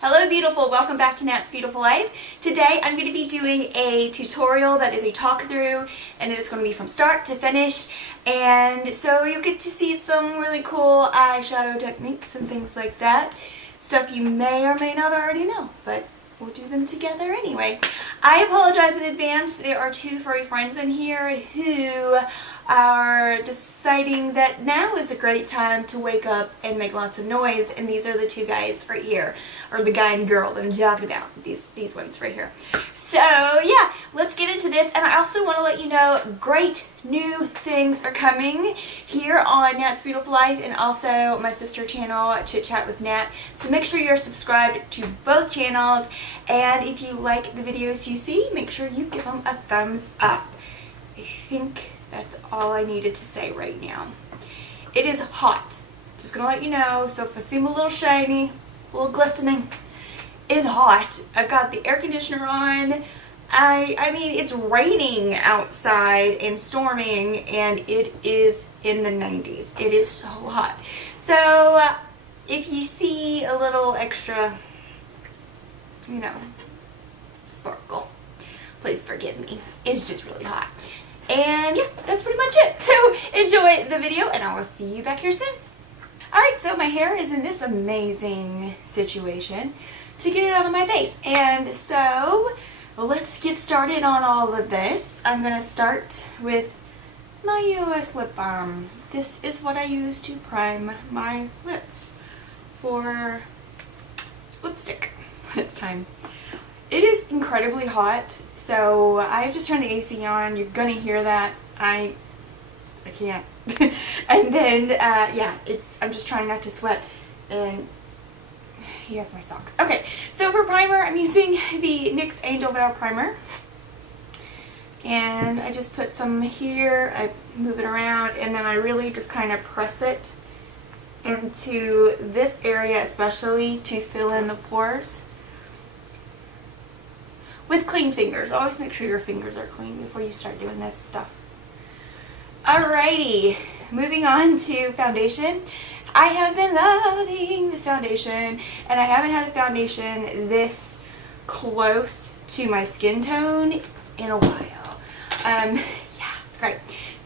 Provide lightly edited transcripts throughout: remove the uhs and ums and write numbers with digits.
Hello beautiful, welcome back to Nat's Beautiful Life. Today I'm going to be doing a tutorial that is a talk through, and it is going to be from start to finish, and so you'll get to see some really cool eyeshadow techniques and things like that. Stuff you may or may not already know, but we'll do them together anyway. I apologize in advance. There are two furry friends in here who are deciding that now is a great time to wake up and make lots of noise, and these are the two guys right here, or the guy and girl that I'm talking about, these ones right here. So yeah, let's get into this. And I also want to let you know great new things are coming here on Nat's Beautiful Life, and also my sister channel, Chit Chat with Nat. So make sure you're subscribed to both channels, and if you like the videos you see, make sure you give them a thumbs up. I think that's all I needed to say right now. It is hot. Just gonna let you know, so if I seem a little shiny, a little glistening, it's hot. I've got the air conditioner on. I mean, it's raining outside and storming, and it is in the 90s. It is so hot. So if you see a little extra, you know, sparkle, please forgive me. It's just really hot. And yeah, that's pretty much it. So enjoy the video, and I will see you back here soon. Alright, so my hair is in this amazing situation to get it out of my face. And so let's get started on all of this. I'm going to start with my US lip balm. This is what I use to prime my lips for lipstick when it's time. It is incredibly hot, so I've just turned the AC on. You're gonna hear that. I can't. And then, yeah, I'm just trying not to sweat. And he has my socks. Okay, so for primer, I'm using the NYX Angel Veil Primer. And I just put some here, I move it around, and then I really just kind of press it into this area, especially to fill in the pores. With clean fingers. Always make sure your fingers are clean before you start doing this stuff. Alrighty, moving on to foundation. I have been loving this foundation, and I haven't had a foundation this close to my skin tone in a while. Yeah, it's great.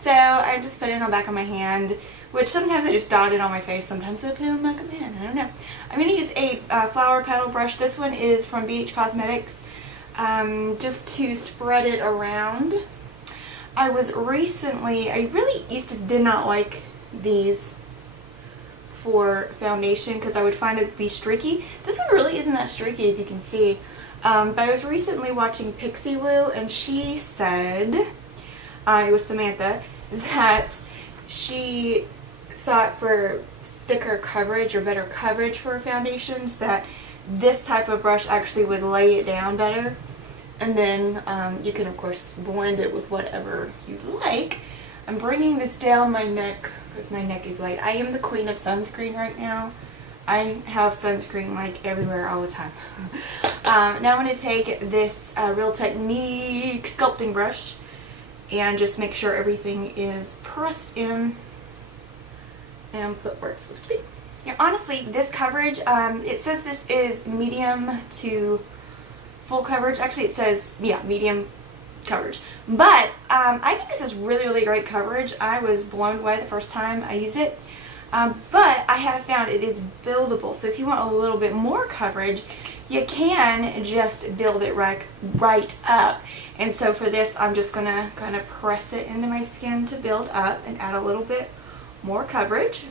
So I just put it on the back of my hand, which sometimes I just dot it on my face, sometimes I put it on my hand, I don't know. I'm going to use a flower petal brush. This one is from BH Cosmetics. Just to spread it around. I really did not like these for foundation because I would find it would be streaky. This one really isn't that streaky, if you can see. But I was recently watching Pixie Woo, and she said, it was Samantha, that she thought for thicker coverage or better coverage for foundations that this type of brush actually would lay it down better, and then you can of course blend it with whatever you'd like. I'm bringing this down my neck because my neck is light. I am the queen of sunscreen right now. I have sunscreen like everywhere all the time. Now I'm going to take this Real Technique sculpting brush and just make sure everything is pressed in and put where it's supposed to be. Yeah, honestly, this coverage, it says this is medium to full coverage. Actually, it says, yeah, medium coverage. But I think this is really, really great coverage. I was blown away the first time I used it. But I have found it is buildable. So if you want a little bit more coverage, you can just build it right up. And so for this, I'm just going to kind of press it into my skin to build up and add a little bit more coverage.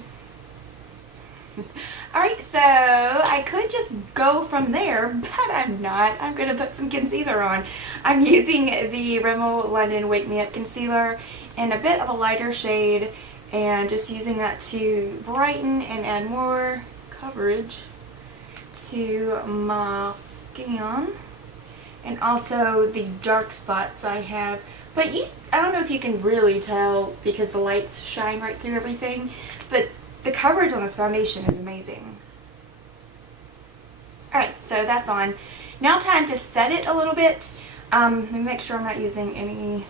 Alright, so I could just go from there, but I'm not. I'm going to put some concealer on. I'm using the Rimmel London Wake Me Up Concealer in a bit of a lighter shade, and just using that to brighten and add more coverage to my skin. And also the dark spots I have. But I don't know if you can really tell because the lights shine right through everything, but the coverage on this foundation is amazing. Alright, so that's on. Now time to set it a little bit. Let me make sure I'm not using any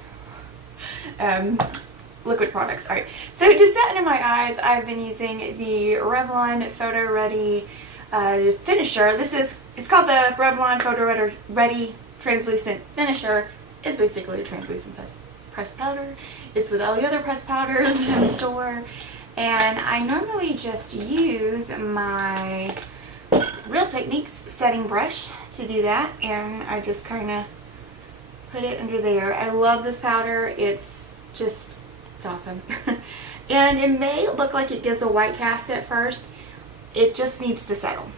liquid products. Alright, so to set under my eyes, I've been using the Revlon Photo Ready finisher. This is It's called the Revlon Photo Ready Translucent Finisher. It's basically a translucent pressed powder. It's with all the other pressed powders in the store. And I normally just use my Real Techniques setting brush to do that. And I just kind of put it under there. I love this powder. It's awesome. And it may look like it gives a white cast at first. It just needs to settle.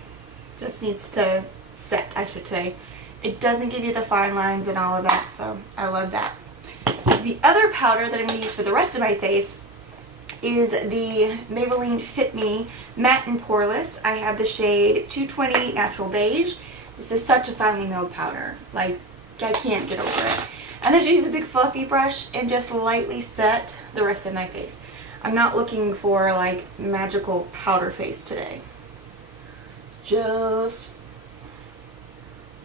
Just needs to set, I should say. It doesn't give you the fine lines and all of that, so I love that. The other powder that I'm going to use for the rest of my face is the Maybelline Fit Me Matte and Poreless. I have the shade 220 Natural Beige. This is such a finely milled powder. Like, I can't get over it. And I just use a big fluffy brush and just lightly set the rest of my face. I'm not looking for like magical powder face today. Just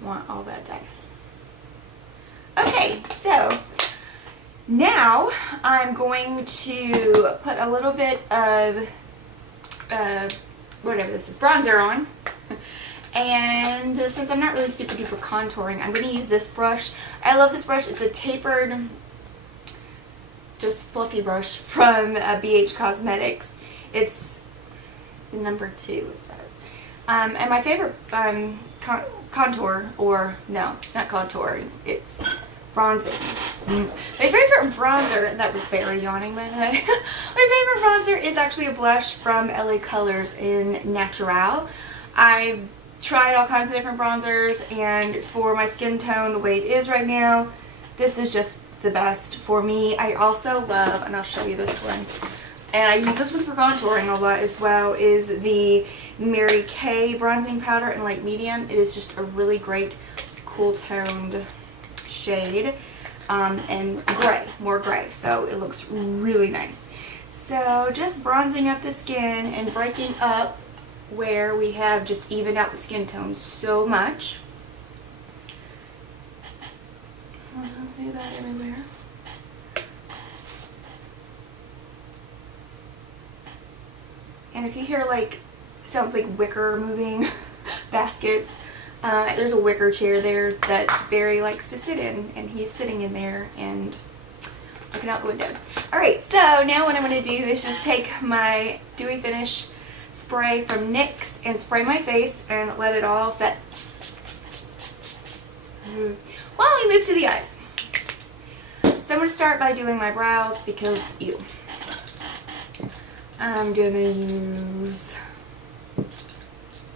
want all that done. Okay, so now I'm going to put a little bit of whatever this is, bronzer on. And since I'm not really super duper contouring, I'm going to use this brush. I love this brush. It's a tapered, just fluffy brush from BH Cosmetics. It's number 2, it says. And my favorite contour, or no, it's not contouring, it's bronzing. My favorite bronzer, that was Barry yawning by the way. My favorite bronzer is actually a blush from LA Colors in Natural. I've tried all kinds of different bronzers, and for my skin tone the way it is right now, this is just the best for me. I also love, and I'll show you this one, and I use this one for contouring a lot as well, is the Mary Kay bronzing powder in light medium. It is just a really great cool toned shade, and gray, more gray, so it looks really nice. So just bronzing up the skin and breaking up where we have just evened out the skin tone so much. I'll just do that everywhere. And if you hear like, sounds like wicker moving baskets, there's a wicker chair there that Barry likes to sit in, and he's sitting in there and looking out the window. Alright, so now what I'm going to do is just take my Dewy Finish spray from NYX and spray my face and let it all set. Well, we move to the eyes. So I'm going to start by doing my brows because, ew. I'm going to use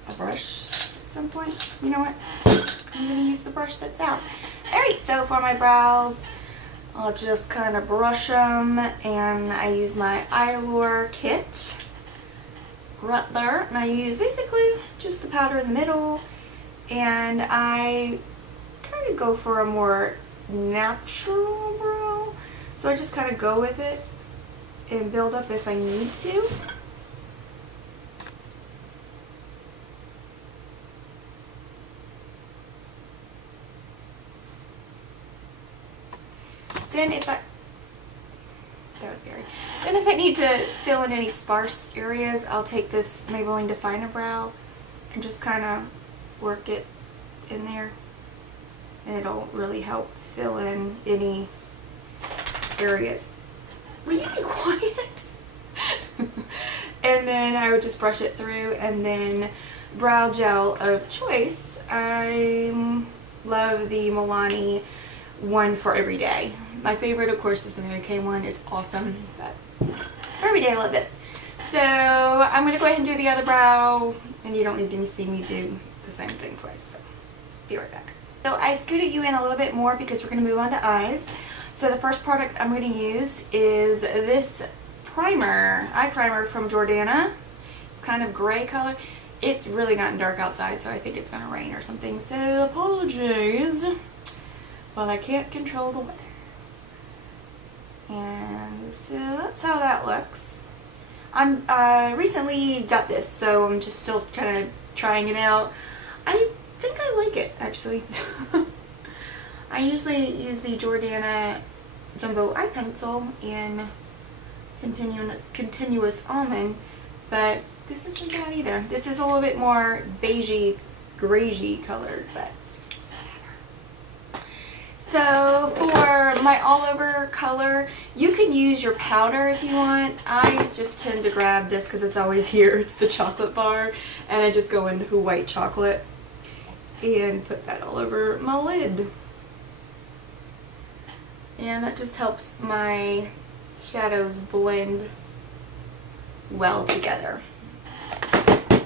a brush at some point. You know what? I'm going to use the brush that's out. Alright, so for my brows, I'll just kind of brush them, and I use my Eyelure kit. Rutler, and I use basically just the powder in the middle, and I kind of go for a more natural brow, so I just kind of go with it and build up if I need to. Then if I Then if I need to fill in any sparse areas, I'll take this Maybelline Definer Brow and just kind of work it in there, and it'll really help fill in any areas. Will you be quiet? And then I would just brush it through, and then brow gel of choice. I love the Milani one for every day. My favorite, of course, is the Mary Kay one. It's awesome, but for every day I love this. So I'm going to go ahead and do the other brow, and you don't need to see me do the same thing twice. So be right back. So I scooted you in a little bit more because we're going to move on to eyes. So the first product I'm going to use is this primer, eye primer from Jordana. It's kind of gray color. It's really gotten dark outside, so I think it's going to rain or something. So apologies, but I can't control the weather. And so that's how that looks. I recently got this, so I'm just still kind of trying it out. I think I like it, actually. I usually use the Jordana Jumbo Eye Pencil in Continuous Almond, but this isn't bad either. This is a little bit more beigey greasy colored, but whatever. So for my all over color, you can use your powder if you want. I just tend to grab this because it's always here. It's the chocolate bar, and I just go into white chocolate and put that all over my lid. And that just helps my shadows blend well together.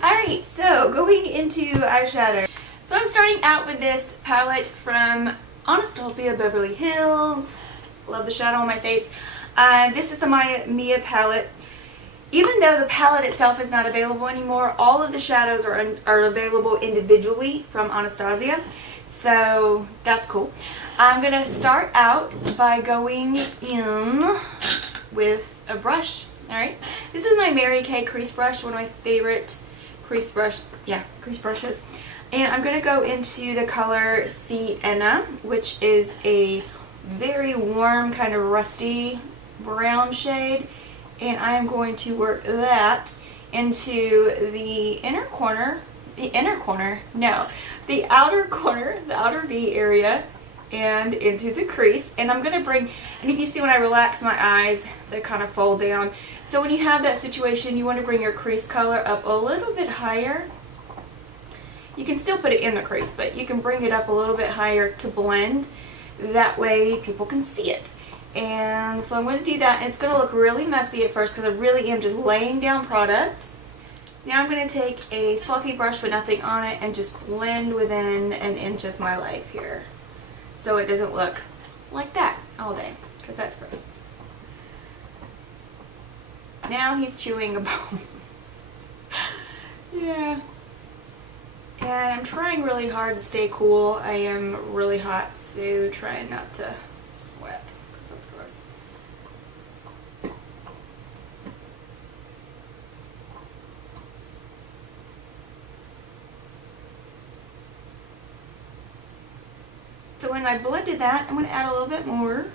Alright, so going into eyeshadow. So I'm starting out with this palette from Anastasia Beverly Hills. Love the shadow on my face. This is the Mia palette. Even though the palette itself is not available anymore, all of the shadows are available individually from Anastasia. So that's cool. I'm going to start out by going in with a brush. Alright, this is my Mary Kay crease brush, one of my favorite crease brushes. And I'm going to go into the color Sienna, which is a very warm, kind of rusty brown shade. And I'm going to work that into the outer corner, the outer V area, and into the crease. And I'm going to bring, and if you see when I relax my eyes, they kind of fold down. So when you have that situation, you want to bring your crease color up a little bit higher. You can still put it in the crease, but you can bring it up a little bit higher to blend. That way people can see it. And so I'm going to do that, and it's going to look really messy at first because I really am just laying down product. Now I'm going to take a fluffy brush with nothing on it and just blend within an inch of my life here, so it doesn't look like that all day, because that's gross. Now he's chewing a bone. Yeah. And I'm trying really hard to stay cool. I am really hot, so trying not to sweat, because that's gross. So when I blended that, I'm going to add a little bit more.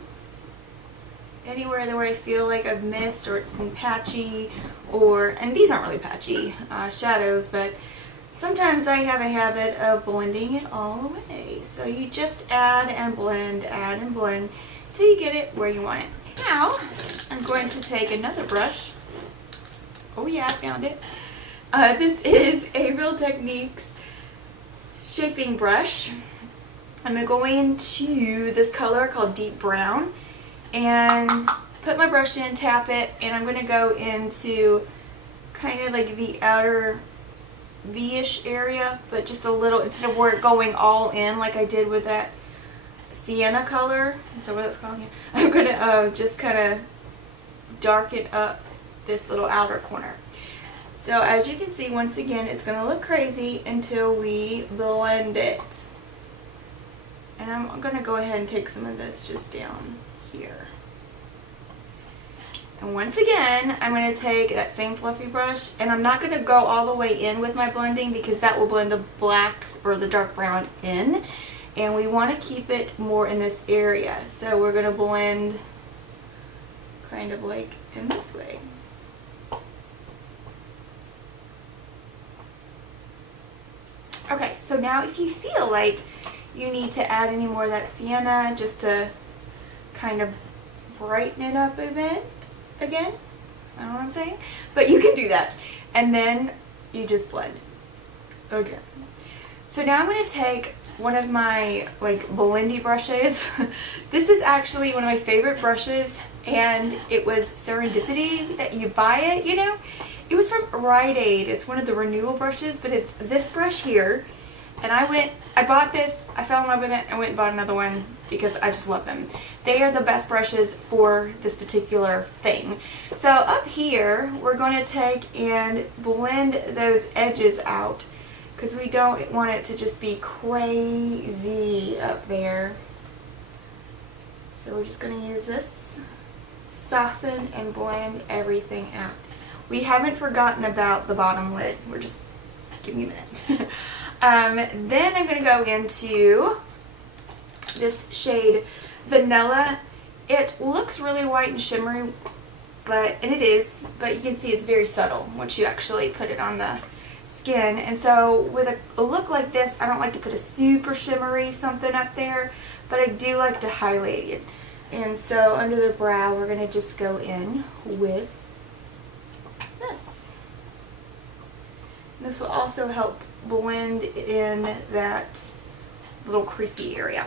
Anywhere where I feel like I've missed or it's been patchy, and these aren't really patchy shadows, but sometimes I have a habit of blending it all away. So you just add and blend till you get it where you want it. Now I'm going to take another brush. Oh yeah, I found it. This is a Real Techniques shaping brush. I'm going to go into this color called Deep Brown and put my brush in, tap it, and I'm going to go into kind of like the outer V-ish area, but just a little, instead of going all in like I did with that sienna color. Is that what that's called? Yeah. I'm going to just kind of darken up this little outer corner. So as you can see, once again, it's going to look crazy until we blend it. And I'm going to go ahead and take some of this just down here. And once again, I'm going to take that same fluffy brush, and I'm not going to go all the way in with my blending because that will blend the black or the dark brown in. And we want to keep it more in this area. So we're going to blend kind of like in this way. Okay, so now if you feel like you need to add any more of that sienna just to kind of brighten it up a bit again, I don't know what I'm saying, but you can do that. And then you just blend again. So now I'm going to take one of my like blendy brushes. This is actually one of my favorite brushes, and it was serendipity that you buy it, you know. It was from Rite Aid. It's one of the renewal brushes, but it's this brush here. And I bought this, I fell in love with it, and went and bought another one because I just love them. They are the best brushes for this particular thing. So up here, we're going to take and blend those edges out because we don't want it to just be crazy up there. So we're just going to use this, soften and blend everything out. We haven't forgotten about the bottom lid. We're just, give me a minute. Then I'm going to go into this shade Vanilla. It looks really white and shimmery, and it is, but you can see it's very subtle once you actually put it on the skin. And so with a look like this, I don't like to put a super shimmery something up there, but I do like to highlight it. And so under the brow, we're going to just go in with this. And this will also help blend in that little creasy area.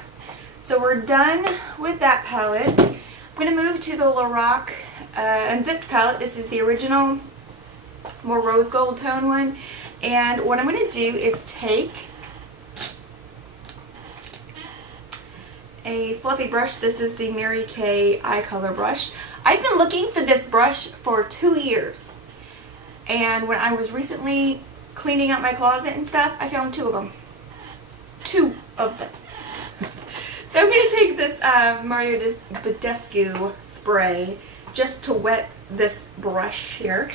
So we're done with that palette. I'm going to move to the Lorac Unzipped palette. This is the original, more rose gold tone one. And what I'm going to do is take a fluffy brush. This is the Mary Kay eye color brush. I've been looking for this brush for 2 years. And when I was recently cleaning out my closet and stuff, I found 2 of them. 2 of them. So I'm going to take this Mario Badescu spray just to wet this brush here.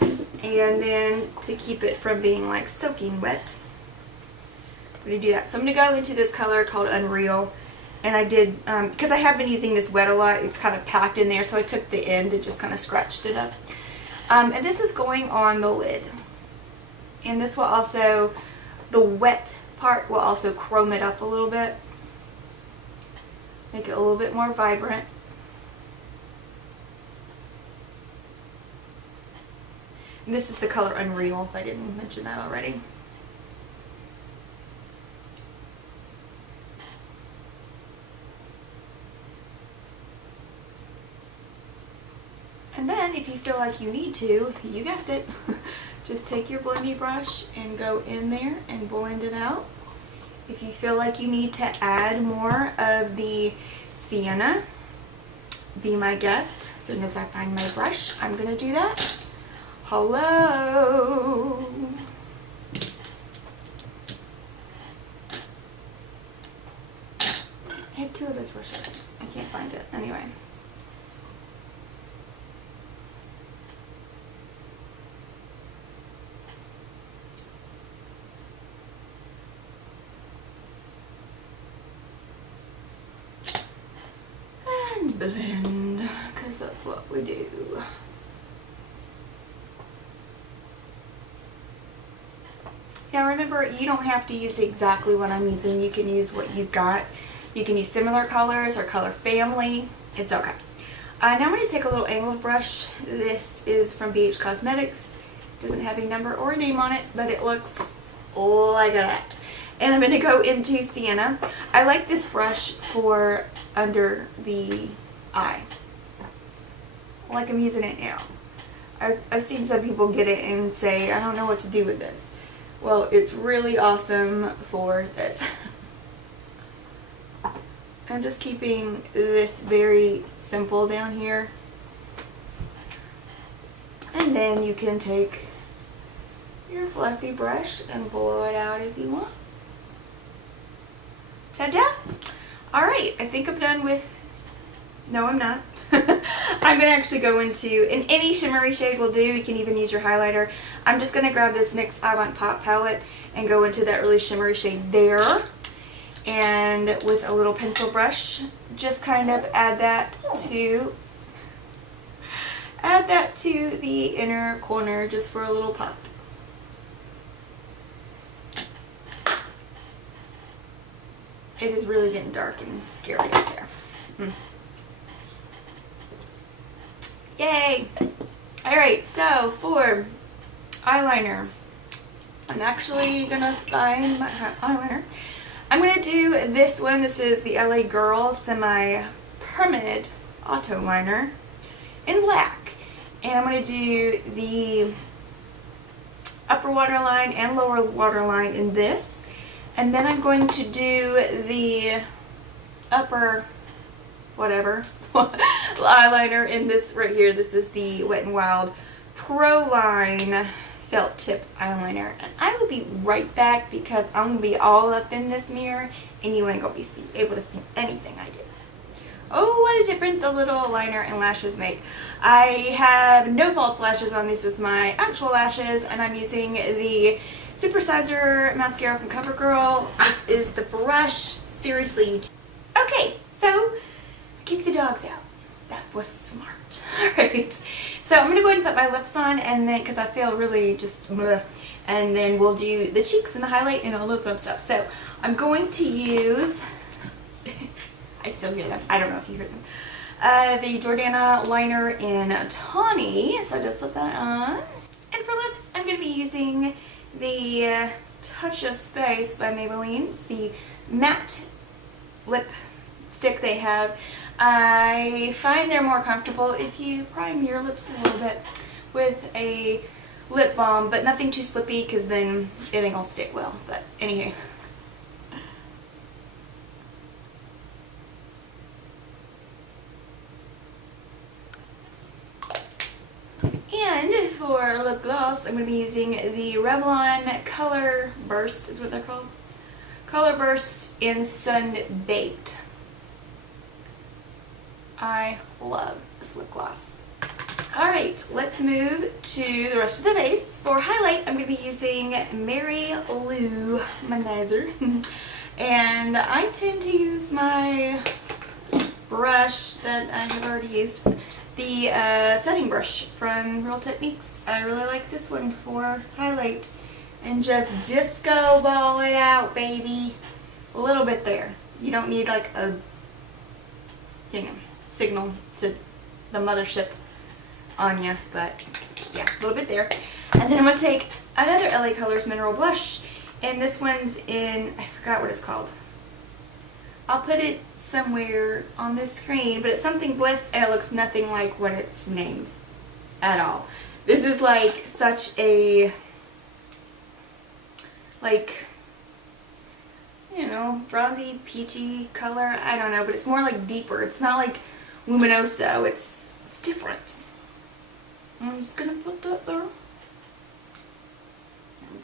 And then to keep it from being like soaking wet, I'm going to do that. So I'm going to go into this color called Unreal. And I did, because I have been using this wet a lot, it's kind of packed in there, so I took the end and just kind of scratched it up. And this is going on the lid. And this will also, the wet part will also chrome it up a little bit. Make it a little bit more vibrant. And this is the color Unreal, if I didn't mention that already. And then if you feel like you need to, you guessed it, just take your blendy brush and go in there and blend it out. If you feel like you need to add more of the sienna, be my guest. As soon as I find my brush, I'm going to do that. Hello. I have 2 of those brushes. I can't find it. Anyway. And blend, because that's what we do. Now remember, you don't have to use exactly what I'm using. You can use what you've got. You can use similar colors or color family. It's okay. Now I'm going to take a little angled brush. This is from BH Cosmetics. Doesn't have a number or a name on it, but it looks like that. And I'm going to go into Sienna. I like this brush for under the eye. Like I'm using it now. I've seen some people get it and say, I don't know what to do with this. Well, it's really awesome for this. I'm just keeping this very simple down here. And then you can take your fluffy brush and blow it out if you want. Ta-da! Alright, I think I'm done with... No, I'm not. I'm going to actually go into... And any shimmery shade will do. You can even use your highlighter. I'm just going to grab this NYX I Want Pop palette and go into that really shimmery shade there. And with a little pencil brush, just kind of add that to the inner corner just for a little pop. It is really getting dark and scary up there. Yay! Alright, so for eyeliner, I'm actually gonna find my eyeliner. I'm gonna do this one. This is the LA Girl Semi-Permanent Auto Liner in black. And I'm gonna do the upper waterline and lower waterline in this. And then I'm going to do the upper whatever eyeliner in this right here. This is the Wet n Wild Pro Line felt tip eyeliner. And I will be right back because I'm going to be all up in this mirror and you ain't going to be able to see anything I do. Oh, what a difference a little liner and lashes make. I have no false lashes on. This is my actual lashes and I'm using the Supersizer mascara from CoverGirl. This is the brush. Seriously. Okay, so kick the dogs out. That was smart. Alright, so I'm going to go ahead and put my lips on and then, because I feel really just bleh. and then we'll do the cheeks and the highlight and all the fun stuff. So I'm going to use, I still hear them, I don't know if you hear them, the Jordana liner in Tawny, so I just put that on. And for lips, I'm going to be using the Touch of Space by Maybelline. It's the matte lip stick they have. I find they're more comfortable if you prime your lips a little bit with a lip balm, but nothing too slippy because then it ain't gonna stick well. But anyway. And for lip gloss, I'm going to be using the Revlon Color Burst, is what they're called. Color Burst in Sun Baked. I love this lip gloss. Alright, let's move to the rest of the face. For highlight, I'm going to be using Mary Lou Manizer. And I tend to use my brush that I have already used. The setting brush from Real Techniques. I really like this one for highlight. And just disco ball it out, baby. A little bit there. You don't need like a, you know, signal to the mothership on you, but yeah, a little bit there. And then I'm going to take another LA Colors Mineral Blush, and this one's in, I forgot what it's called. I'll put it somewhere on this screen, but it's something Bliss, and it looks nothing like what it's named at all. This is like such a, like, you know, bronzy, peachy color. I don't know, but it's more like deeper. It's not like luminoso. It's different. I'm just gonna put that there and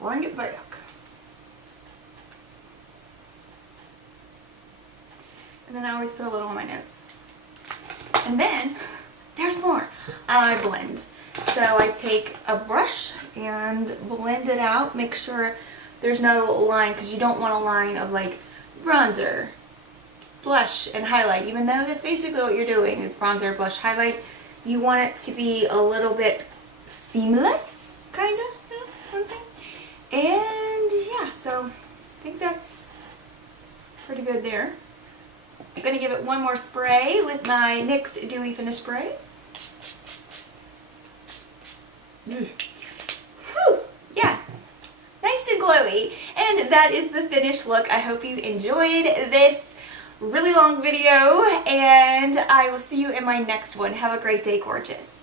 bring it back. And then I always put a little on my nose. And then there's more. I blend. So I take a brush and blend it out. Make sure there's no line, because you don't want a line of like bronzer, blush, and highlight. Even though that's basically what you're doing is bronzer, blush, highlight. You want it to be a little bit seamless, kind of, you know what I'm saying? And yeah, so I think that's pretty good there. I'm going to give it one more spray with my NYX Dewy Finish Spray. Whew. Yeah, nice and glowy. And that is the finished look. I hope you enjoyed this really long video, and I will see you in my next one. Have a great day, gorgeous.